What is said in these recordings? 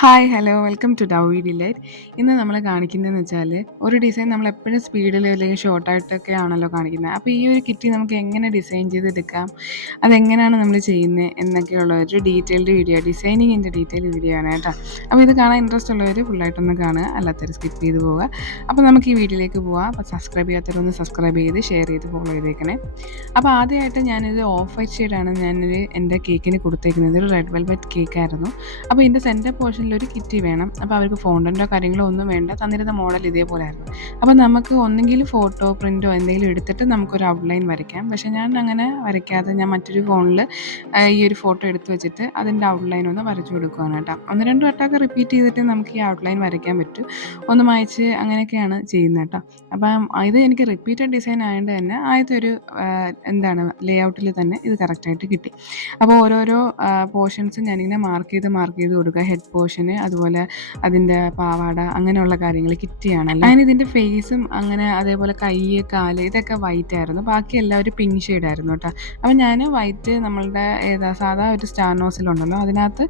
Hi hello welcome to Dowie delight. ഇന്ന് നമ്മൾ കാണിക്കുന്നതെന്ന് വെച്ചാൽ ഒരു ഡിസൈൻ നമ്മൾ എപ്പോഴും സ്പീഡിൽ അല്ലെങ്കിൽ ഷോർട്ടായിട്ടൊക്കെ ആണല്ലോ കാണിക്കുന്നത്. അപ്പോൾ ഈ ഒരു കിറ്റ് നമുക്ക് എങ്ങനെ ഡിസൈൻ ചെയ്തെടുക്കാം, അതെങ്ങനെയാണ് നമ്മൾ ചെയ്യുന്നത് എന്നൊക്കെയുള്ള ഒരു ഡീറ്റെയിൽഡ് വീഡിയോ, ഡിസൈനിങ്ങിൻ്റെ ഡീറ്റെയിൽഡ് വീഡിയോ ആണ് കേട്ടോ. അപ്പോൾ ഇത് കാണാൻ ഇൻട്രസ്റ്റ് ഉള്ളവർ ഫുള്ളായിട്ടൊന്ന് കാണുക, അല്ലാത്തവർ സ്കിപ്പ് ചെയ്ത് പോവുക. അപ്പോൾ നമുക്ക് ഈ വീഡിയോയിലേക്ക് പോവാം. അപ്പോൾ സബ്സ്ക്രൈബ് ചെയ്യാത്തവരൊന്ന് സബ്സ്ക്രൈബ് ചെയ്ത് ഷെയർ ചെയ്ത് ഫോളോ ചെയ്തേക്കണേ. അപ്പോൾ ആദ്യമായിട്ട് ഞാനൊരു ഓഫ് വൈറ്റ് ഷെയ്ഡാണ് എൻ്റെ കേക്കിന് കൊടുത്തേക്കുന്നത്. ഒരു റെഡ് വെൽവെറ്റ് കേക്കായിരുന്നു. അപ്പോൾ ഇതിൻ്റെ സെൻറ്റർ പോർഷനിൽ ഒരു കിറ്റ് വേണം. അപ്പോൾ അവർക്ക് ഫോണ്ടൻറ്റോ കാര്യങ്ങളോ ഒന്നും വേണ്ട, തന്നിരുന്ന മോഡൽ ഇതേപോലെ ആയിരുന്നു. അപ്പോൾ നമുക്ക് ഒന്നെങ്കിൽ ഫോട്ടോ പ്രിൻറ്റോ എന്തെങ്കിലും എടുത്തിട്ട് നമുക്കൊരു ഔട്ട്ലൈൻ വരയ്ക്കാം. പക്ഷേ ഞാൻ അങ്ങനെ വരയ്ക്കാതെ ഞാൻ മറ്റൊരു ഫോണിൽ ഈ ഒരു ഫോട്ടോ എടുത്ത് വെച്ചിട്ട് അതിൻ്റെ ഔട്ട്ലൈൻ ഒന്ന് വരച്ചു കൊടുക്കുകയാണ് കേട്ടോ. ഒന്ന് രണ്ട് വട്ടമൊക്കെ റിപ്പീറ്റ് ചെയ്തിട്ട് നമുക്ക് ഈ ഔട്ട്ലൈൻ വരയ്ക്കാൻ പറ്റും. ഒന്ന് മായ്ച്ച് അങ്ങനെയൊക്കെയാണ് ചെയ്യുന്നത് കേട്ടോ. അപ്പം ഇത് എനിക്ക് റിപ്പീറ്റഡ് ഡിസൈൻ ആയതുകൊണ്ട് തന്നെ ആദ്യത്തെ ഒരു ലേ ഔട്ടിൽ തന്നെ ഇത് കറക്റ്റായിട്ട് കിട്ടി. അപ്പോൾ ഓരോരോ പോർഷൻസും ഞാനിങ്ങനെ മാർക്ക് ചെയ്ത് കൊടുക്കുക. ഹെഡ് പോർഷന്, അതുപോലെ അതിൻ്റെ പാവാട, അങ്ങനെയുള്ള കാര്യങ്ങൾ കിറ്റിയാണല്ലോ. അങ്ങനെ ഇതിൻ്റെ ഫേസും അങ്ങനെ അതേപോലെ കൈ, കാല് ഇതൊക്കെ വൈറ്റ് ആയിരുന്നു. ബാക്കി എല്ലാവരും പിങ്ക് ഷെയ്ഡായിരുന്നു കേട്ടോ. അപ്പോൾ ഞാൻ വൈറ്റ് നമ്മളുടെ സാധാ ഒരു സ്റ്റാർ നോസിലുണ്ടല്ലോ അതിനകത്ത്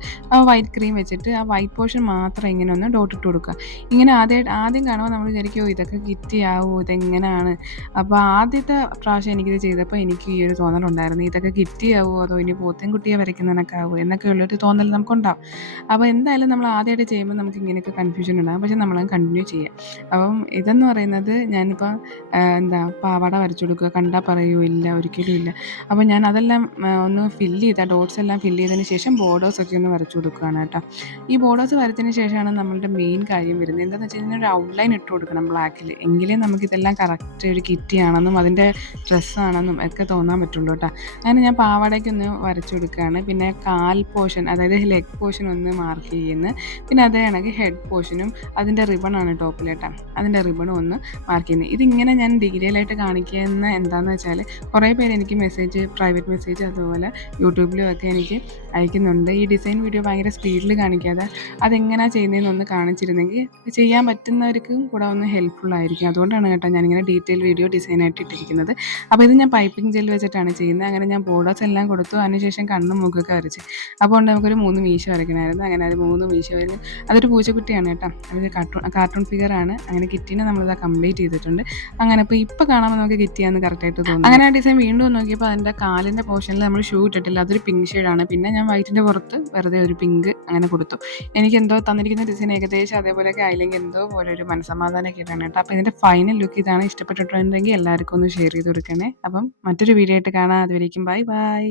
വൈറ്റ് ക്രീം വെച്ചിട്ട് ആ വൈറ്റ് പോർഷൻ മാത്രം ഇങ്ങനെ ഒന്ന് ഡോട്ട് ഇട്ട് കൊടുക്കുക. ഇങ്ങനെ ആദ്യം കാണുമ്പോൾ നമ്മൾ വിചാരിക്കുമോ ഇതൊക്കെ കിറ്റിയാവോ, ഇതെങ്ങനെയാണ്. അപ്പോൾ ആദ്യത്തെ പ്രാവശ്യം എനിക്കിത് ചെയ്തപ്പോൾ എനിക്ക് ഈ ഒരു തോന്നലുണ്ടായിരുന്നു, ഇതൊക്കെ കിറ്റിയാവോ അതോ ഇനി പോത്തിൻകുട്ടിയെ വരയ്ക്കുന്നതിനൊക്കെയാവോ എന്നൊക്കെയുള്ളൊരു തോന്നൽ നമുക്കുണ്ടാവും. അപ്പോൾ എന്തായാലും നമ്മൾ ആദ്യമായിട്ട് ചെയ്യുമ്പോൾ നമുക്ക് ഇങ്ങനെയൊക്കെ കൺഫ്യൂഷൻ ഉണ്ടാകും. പക്ഷേ നമ്മളത് കണ്ടിന്യൂ ചെയ്യുക. അപ്പം ഇതെന്ന് പറയുന്നത് ഞാനിപ്പോൾ പാവാട വരച്ചു കൊടുക്കുക, കണ്ടാൽ പറയുമോ ഇല്ല, ഒരിക്കലും ഇല്ല. അപ്പോൾ ഞാൻ അതെല്ലാം ഒന്ന് ഡോട്ട്സ് എല്ലാം ഫില്ല് ചെയ്തതിന് ശേഷം ബോർഡേഴ്സൊക്കെ ഒന്ന് വരച്ചു കൊടുക്കുകയാണ് കേട്ടോ. ഈ ബോർഡേഴ്സ് വരച്ചതിന് ശേഷമാണ് നമ്മളുടെ മെയിൻ കാര്യം വരുന്നത്. എന്താണെന്ന് വെച്ച് കഴിഞ്ഞാൽ ഒരു ഔട്ട്ലൈൻ ഇട്ട് കൊടുക്കണം ബ്ലാക്കിൽ. എങ്കിലേ നമുക്കിതെല്ലാം കറക്റ്റ് ഒരു കിറ്റിയാണെന്നും അതിൻ്റെ ഡ്രസ്സാണെന്നും ഒക്കെ തോന്നാൻ പറ്റുള്ളൂ കേട്ടോ. അങ്ങനെ ഞാൻ പാവാടയ്ക്കൊന്ന് വരച്ചു കൊടുക്കുകയാണ്. പിന്നെ കാൽ പോർഷൻ, അതായത് ലെഗ് പോർഷൻ ഒന്ന് മാർക്ക് ചെയ്യുന്നു. പിന്നെ അതേ കണക്ക് ഹെഡ് പോർഷനും അതിൻ്റെ റിബണാണ് ടോപ്പിൽ കേട്ടോ, അതിൻ്റെ റിബണും ഒന്ന് മാർക്ക് ചെയ്യുന്നത്. ഇതിങ്ങനെ ഞാൻ ഡീറ്റെയിൽ ആയിട്ട് കാണിക്കുന്ന എന്താണെന്ന് വെച്ചാൽ കുറേ പേര് എനിക്ക് പ്രൈവറ്റ് മെസ്സേജ് അതുപോലെ യൂട്യൂബിലും ഒക്കെ എനിക്ക് അയക്കുന്നുണ്ട്. ഈ ഡിസൈൻ വീഡിയോ ഭയങ്കര സ്പീഡിൽ കാണിക്കാതെ അതെങ്ങനെയാണ് ചെയ്യുന്നതെന്നൊന്ന് കാണിച്ചിരുന്നെങ്കിൽ ചെയ്യാൻ പറ്റുന്നവർക്കും കൂടെ ഒന്ന് ഹെൽപ്ഫുൾ ആയിരിക്കും. അതുകൊണ്ടാണ് കേട്ടോ ഞാനിങ്ങനെ ഡീറ്റെയിൽ വീഡിയോ ഡിസൈനായിട്ട് ഇട്ടിരിക്കുന്നത്. അപ്പോൾ ഇത് ഞാൻ പൈപ്പിംഗ് ജെൽ വെച്ചിട്ടാണ് ചെയ്യുന്നത്. അങ്ങനെ ഞാൻ ബോർഡേഴ്സ് എല്ലാം കൊടുത്തു. അതിനുശേഷം കണ്ണും മുഖമൊക്കെ വരച്ച്. അപ്പോൾ നമുക്കൊരു 3 മീശ വരയ്ക്കണമായിരുന്നു. അങ്ങനെ അത് 3 മീശ വരുന്നത് അതൊരു പൂച്ചക്കുട്ടിയാണ് കേട്ടോ. അതൊരു കാർട്ടൂൺ ഫിഗറാണ്. അങ്ങനെ കിറ്റിനെ നമ്മളിത് കംപ്ലീറ്റ് ചെയ്തിട്ടുണ്ട്. അങ്ങനെ ഇപ്പോൾ കാണാമ്പോൾ നമുക്ക് കിറ്റിയാന്ന് കറക്റ്റായിട്ട് തോന്നും. അങ്ങനെ ആ ഡിസൈൻ വീണ്ടും നോക്കിയപ്പോൾ അതിൻ്റെ കാലിൻ്റെ പോർഷനിൽ നമ്മൾ ഷൂ ഇട്ടിട്ടില്ല, അതൊരു പിങ്ക് ഷെയ്ഡാണ്. പിന്നെ ഞാൻ വൈറ്റിൻ്റെ പുറത്ത് വെറുതെ ഒരു പിങ്ക് അങ്ങനെ കൊടുത്തു. എനിക്കെന്തോ തന്നിരിക്കുന്ന ഡിസൈൻ ഏകദേശം അതേപോലെയൊക്കെ ആയില്ലെങ്കിൽ എന്തോ പോലെ ഒരു മനസ്സമാധാനമൊക്കെ ഇട്ടാണ് കേട്ടോ. അപ്പോൾ ഇതിൻ്റെ ഫൈനൽ ലുക്ക് ഇതാണ്. ഇഷ്ടപ്പെട്ടിട്ടുണ്ടെങ്കിൽ എല്ലാവർക്കും ഒന്ന് ഷെയർ ചെയ്ത് കൊടുക്കണേ. അപ്പം മറ്റൊരു വീഡിയോ ആയിട്ട് കാണാം. അതുവരേക്കും ബൈ ബൈ.